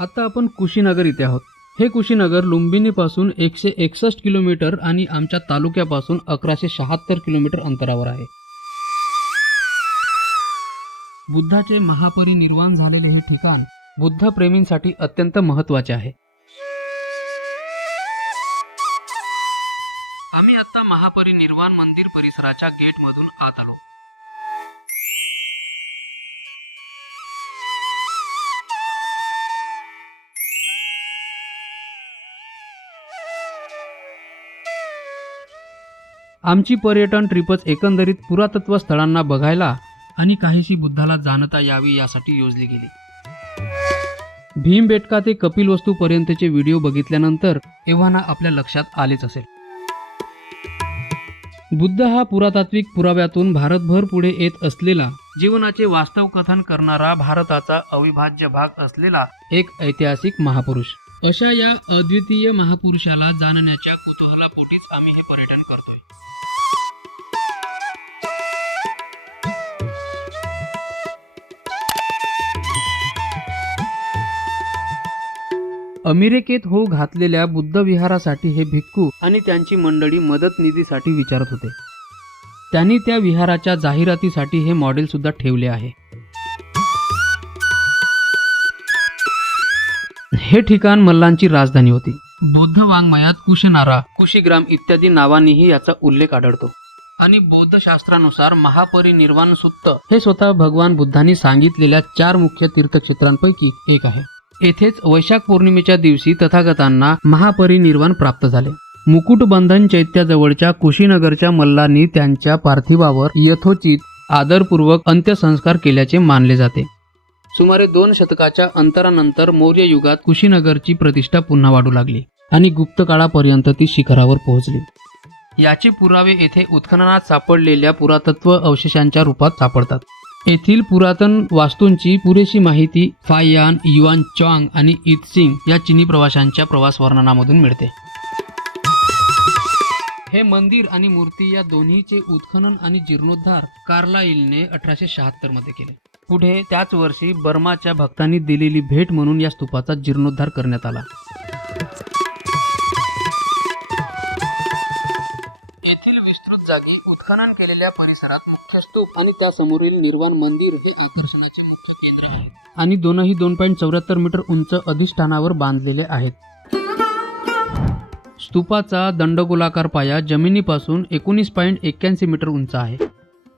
आता आपण कुशीनगर इथे आहोत. हे कुशीनगर लुंबिनीपासून एकशे एकसष्ट किलोमीटर आणि आमच्या तालुक्यापासून अकराशे शहात्तर किलोमीटर अंतरावर आहे. बुद्धाचे महापरिनिर्वाण झालेले हे ठिकाण बुद्धप्रेमींसाठी अत्यंत महत्त्वाचे आहे. आम्ही आता महापरिनिर्वाण मंदिर परिसराच्या गेटमधून आत आलो. आमची पर्यटन ट्रिपच एकंदरीत पुरातत्व स्थळांना बघायला आणि काहीशी बुद्धाला जाणता यावी यासाठी योजली गेली. भीमबेटका ते कपिल वस्तूपर्यंतचे व्हिडिओ बघितल्यानंतर एव्हाना आपल्या लक्षात आलेच असेल. बुद्ध हा पुरातात्विक पुराव्यातून भारतभर पुढे येत असलेला जीवनाचे वास्तव कथन करणारा भारताचा अविभाज्य भाग असलेला एक ऐतिहासिक महापुरुष. अशा या अद्वितीय महापुरुषाला जाणण्याच्या कुतूहलापोटीच आम्ही हे पर्यटन करतोय. अमेरिकेत हो घातलेल्या बुद्ध विहारासाठी हे भिक्खू आणि त्यांची मंडळी मदत निधीसाठी विचारत होते. त्यांनी त्या विहाराच्या जाहिरातीसाठी हे मॉडेल सुद्धा ठेवले आहे. हे ठिकाण मल्लांची राजधानी होती. बौद्ध वाङ्मयात कुशनारा कुशीग्राम इत्यादी नावांनीही याचा उल्लेख आढळतो. आणि बौद्ध शास्त्रानुसार महापरिनिर्वाण सुत्त हे स्वतः भगवान बुद्धांनी सांगितलेल्या चार मुख्य तीर्थक्षेत्रांपैकी एक आहे. येथेच वैशाख पौर्णिमेच्या दिवशी तथागतांना महापरिनिर्वाण प्राप्त झाले. मुकुटबंधन चैत्याजवळच्या कुशीनगरच्या मल्लांनी त्यांच्या पार्थिवावर यथोचित आदरपूर्वक अंत्यसंस्कार केल्याचे मानले जाते. सुमारे दोन शतकाच्या अंतरानंतर मौर्य युगात कुशीनगरची प्रतिष्ठा पुन्हा वाढू लागली आणि गुप्त काळापर्यंत ती शिखरावर पोहोचली. याचे पुरावे येथे उत्खननात सापडलेल्या पुरातत्व अवशेषांच्या रूपात सापडतात. येथील पुरातन वास्तूंची पुरेशी माहिती फायान युआन चॉंग आणि इतसिंग या चिनी प्रवाशांच्या प्रवास वर्णनामधून मिळते. हे मंदिर आणि मूर्ती या दोन्हीचे उत्खनन आणि जीर्णोद्धार कार्लाइलने अठराशे शहात्तरमध्ये केले. पुढे त्याच वर्षी बर्माच्या भक्तांनी दिलेली भेट म्हणून या स्तूपाचा जीर्णोद्धार करण्यात आला. येथील विस्तृत जागी उत्खनन केलेल्या परिसरात मुख्य स्तूप आणि त्यासमोरील निर्वाण मंदिर हे आकर्षणाचे मुख्य केंद्र आहे. आणि दोनही दोन पॉईंट चौऱ्याहत्तर मीटर उंच अधिष्ठानावर बांधलेले आहेत. स्तूपाचा दंडगोलाकार पाया जमिनीपासून एकोणीस पॉईंट एक्क्याऐंशी मीटर उंच आहे.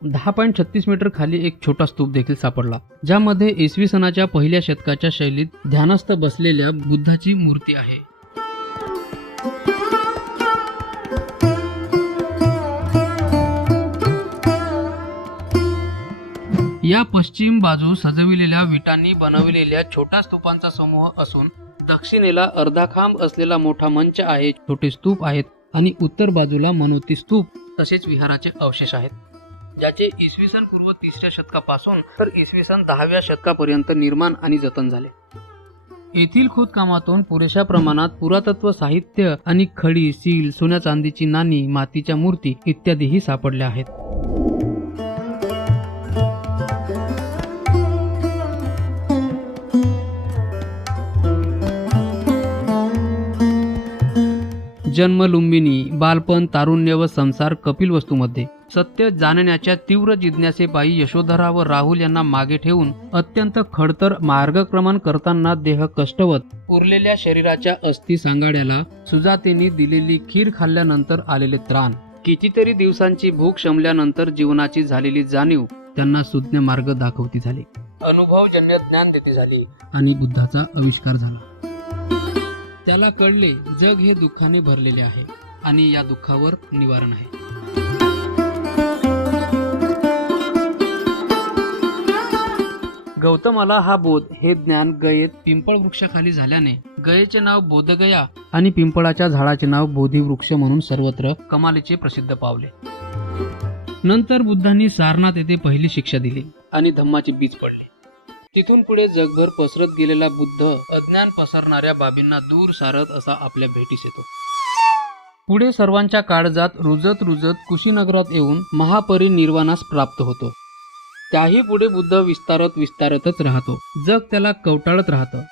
दहा पॉईंट छत्तीस मीटर खाली एक छोटा स्तूप देखील सापडला ज्यामध्ये इसवी सनाच्या पहिल्या शतकाच्या शैलीत ध्यानस्थ बसलेल्या बुद्धाची मूर्ती आहे. या पश्चिम बाजू सजविलेल्या विटांनी बनवलेल्या छोट्या स्तूपांचा समूह असून दक्षिणेला अर्धा खांब असलेला मोठा मंच आहे छोटे स्तूप आहेत आणि उत्तर बाजूला मनोती स्तूप तसेच विहाराचे अवशेष आहेत. ज्याचे इसवी सन पूर्व तिसऱ्या शतकापासून तर इसवी सन दहाव्या शतकापर्यंत निर्माण आणि जतन झाले. येथील खोदकामातून पुरेशा प्रमाणात पुरातत्व साहित्य आणि खडी सील सोन्या चांदीची नाणी मातीच्या मूर्ती इत्यादीही सापडल्या आहेत. जन्म लुंबिनी बालपण तारुण्य व संसार कपिल वस्तूमध्ये सत्य जाणण्याच्या तीव्र जिज्ञासेपायी यशोधरा व राहुल यांना मागे ठेवून अत्यंत खडतर मार्गक्रमण करताना देह कष्टवत उरलेल्या शरीराच्या अस्थि सांगाड्याला सुजातेने दिलेली खीर खाल्ल्यानंतर आलेले त्राण. कितीतरी दिवसांची भूक शमल्यानंतर जीवनाची झालेली जाणीव त्यांना सुज्ञ मार्ग दाखवती झाली. अनुभवजन्य ज्ञान देते झाली आणि बुद्धाचा आविष्कार झाला. त्याला कळले जग हे दुःखाने भरलेले आहे आणि या दुःखावर निवारण आहे. गौतमाला हा बोध हे ज्ञान गयेत पिंपळ वृक्षाखाली झाल्याने गयेचे नाव बोधगया आणि पिंपळाच्या झाडाचे नाव बोधी वृक्ष म्हणून सर्वत्र कमालीचे प्रसिद्ध पावले. नंतर बुद्धांनी सारनाथ येथे पहिली शिक्षा दिली आणि धम्माचे बीज पडले. तिथून पुढे जगभर पसरत गेलेला बुद्ध अज्ञान पसरणाऱ्या बाबींना दूर सारत असा आपल्या भेटीस येतो. पुढे सर्वांच्या काळजात रुजत रुजत कुशीनगरात येऊन महापरिनिर्वाणास प्राप्त होतो. त्याही पुढे बुद्ध विस्तारत विस्तारतच राहतो. जग त्याला कवटाळत राहतं.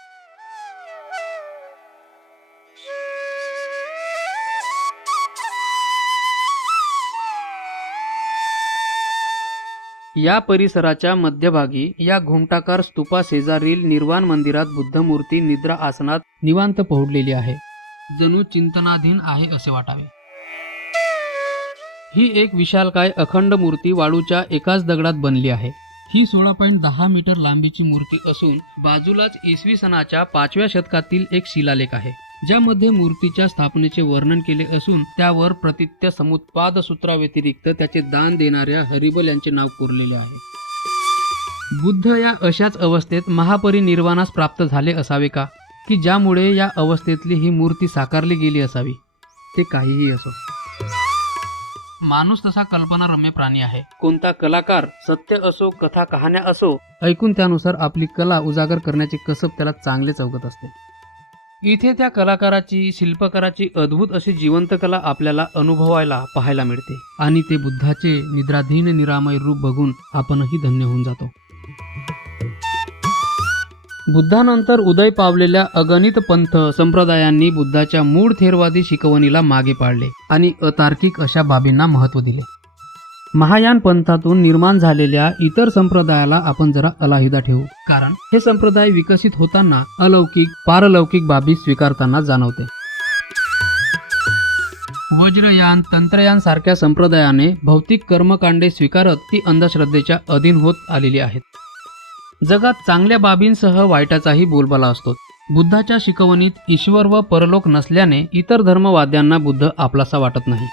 या परिसराच्या मध्यभागी या घुमटाकार स्तूपा शेजारील निर्वाण मंदिरात बुद्ध मूर्ती निद्रा आसनात निवांत पोहडलेली आहे. जणू चिंतनाधीन आहे असे वाटावे. ही एक विशालकाय अखंड मूर्ती वाळूच्या एकाच दगडात बनली आहे. ही सोळा पॉईंट दहा मीटर लांबीची मूर्ती असून बाजूलाच इसवी सनाच्या पाचव्या शतकातील एक शिलालेख आहे ज्यामध्ये मूर्तीच्या स्थापनेचे वर्णन केले असून त्यावर प्रतित्य समुत्पाद सूत्राव्यतिरिक्त त्याचे दान देणाऱ्या हरिबल यांचे नाव कोरलेले आहे. बुद्ध या अशाच अवस्थेत महापरिनिर्वाणास प्राप्त झाले असावे का? की ज्यामुळे या अवस्थेतली ही मूर्ती साकारली गेली असावी? ते काहीही असो. माणूस तसा कल्पनारम्य प्राणी आहे. कोणता कलाकार सत्य असो कथा कहाण्या असो ऐकून त्यानुसार आपली कला उजागर करण्याचे कसब त्याला चांगले चौकत असते. इथे त्या कलाकाराची शिल्पकाराची अद्भुत अशी जिवंत कला आपल्याला अनुभवायला पाहायला मिळते. आणि ते बुद्धाचे निद्राधीन निरामय रूप बघून आपणही धन्य होऊन जातो. बुद्धानंतर उदय पावलेल्या अगणित पंथ संप्रदायांनी बुद्धाच्या मूळ थेरवादी शिकवणीला मागे पाडले आणि अतार्किक अशा बाबींना महत्त्व दिले. महायान पंथातून निर्माण झालेल्या इतर संप्रदायाला आपण जरा अलाहिदा ठेवू. कारण हे संप्रदाय विकसित होताना अलौकिक पारलौकिक बाबी स्वीकारताना जाणवते. वज्रयान तंत्रयान सारख्या संप्रदायाने भौतिक कर्मकांडे स्वीकारत ती अंधश्रद्धेच्या अधीन होत आलेली आहेत. जगात चांगल्या बाबींसह वाईटाचाही बोलबाला असतो. बुद्धाच्या शिकवणीत ईश्वर व परलोक नसल्याने इतर धर्मवाद्यांना बुद्ध आपलासा वाटत नाही.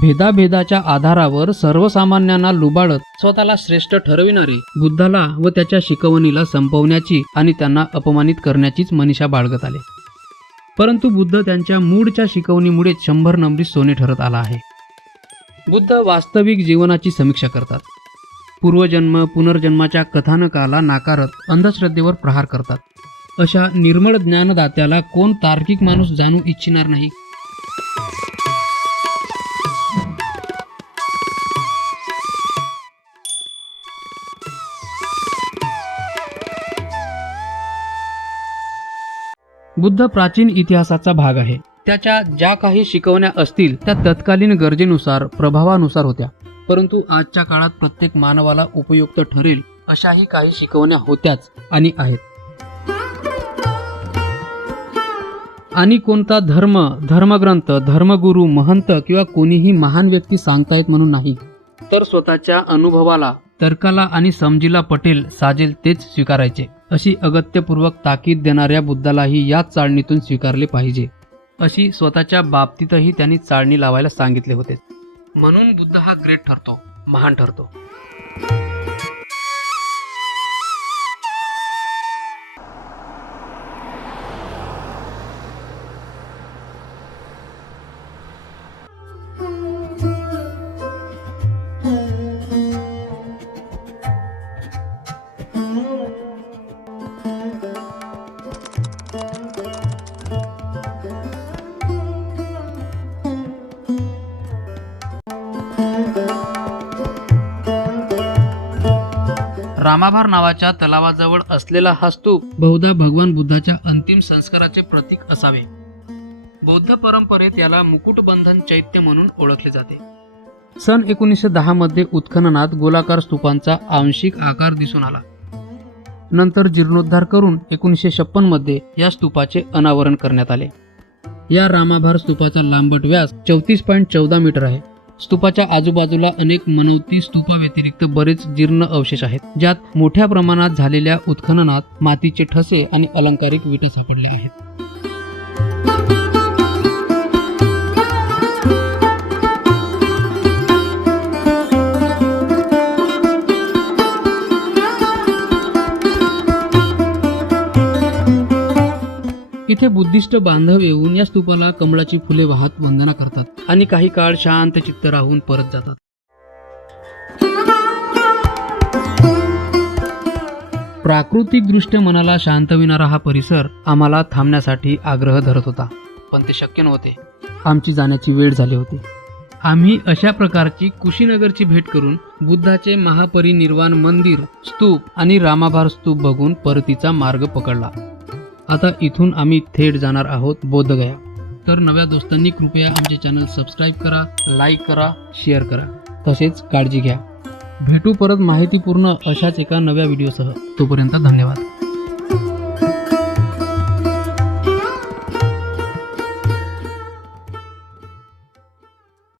भेदाभेदाच्या आधारावर सर्वसामान्यांना लुबाडत स्वतःला श्रेष्ठ ठरविणारे बुद्धाला व त्याच्या शिकवणीला संपवण्याची आणि त्यांना अपमानित करण्याचीच मनीषा बाळगत आले. परंतु बुद्ध त्यांच्या मूळच्या शिकवणीमुळे शंभर नंबरी सोने ठरत आला आहे. बुद्ध वास्तविक जीवनाची समीक्षा करतात. पूर्वजन्म पुनर्जन्माच्या कथानकाला नाकारत अंधश्रद्धेवर प्रहार करतात. अशा निर्मळ ज्ञानदात्याला कोण तार्किक माणूस जाणू इच्छिणार नाही? बुद्ध प्राचीन इतिहासाचा भाग आहे. त्याच्या ज्या काही शिकवण्या असतील त्या तत्कालीन गरजेनुसार प्रभावानुसार होत्या. परंतु आजच्या काळात प्रत्येक मानवाला उपयुक्त ठरेल अशाही काही शिकवण्या होत्याच आणि आहेत. आणि कोणता धर्म धर्मग्रंथ धर्मगुरू महंत किंवा कोणीही महान व्यक्ती सांगतायत म्हणून नाही. तर स्वतःच्या अनुभवाला तर्काला आणि समजीला पटेल साजेल तेच स्वीकारायचे अशी अगत्यपूर्वक ताकीद देणाऱ्या बुद्धालाही याच चाळणीतून स्वीकारले पाहिजे. अशी स्वतःच्या बाबतीतही त्यांनी चाळणी लावायला सांगितले होते. म्हणून बुद्ध हा ग्रेट ठरतो महान ठरतो. रामाभार नावाच्या तलावाजवळ असलेला हा स्तूप बहुधा भगवान बुद्धाच्या अंतिम संस्काराचे प्रतीक असावे. बौद्ध परंपरेत याला मुकुटबंधन चैत्य म्हणून ओळखले जाते. सन एकोणीसशे दहा मध्ये उत्खननात गोलाकार स्तूपांचा आंशिक आकार दिसून आला. नंतर जीर्णोद्धार करून एकोणीसशे छप्पनमध्ये या स्तूपाचे अनावरण करण्यात आले. या रामाभार स्तूपाचा लांबट व्यास चौतीस पॉईंट चौदा मीटर आहे. स्तूपाच्या आजूबाजूला अनेक मनवती स्तूपाव्यतिरिक्त बरेच जीर्ण अवशेष आहेत ज्यात मोठ्या प्रमाणात झालेल्या उत्खननात मातीचे ठसे आणि अलंकारिक विटे सापडले आहेत. इथे बुद्धिस्ट बांधव येऊन या स्तूपाला कमळाची फुले वाहत वंदना करतात आणि काही काळ शांत चित्त राहून परत जातात. प्राकृतिक दृष्ट्या मनाला शांतविणारा हा परिसर आम्हाला थांबण्यासाठी आग्रह धरत होता. पण ते शक्य नव्हते. आमची जाण्याची वेळ झाली होती. आम्ही अशा प्रकारची कुशीनगरची भेट करून बुद्धाचे महापरिनिर्वाण मंदिर स्तूप आणि रामाभार स्तूप बघून परतीचा मार्ग पकडला. आता इथून आम्ही थेट जाणार आहोत बोधगया. तर नव्या दोस्तांनी कृपया आमचे चॅनल सबस्क्राईब करा लाईक करा शेअर करा. तसेच काळजी घ्या. भेटू परत माहितीपूर्ण अशाच एका नव्या व्हिडिओसह तोपर्यंत धन्यवाद.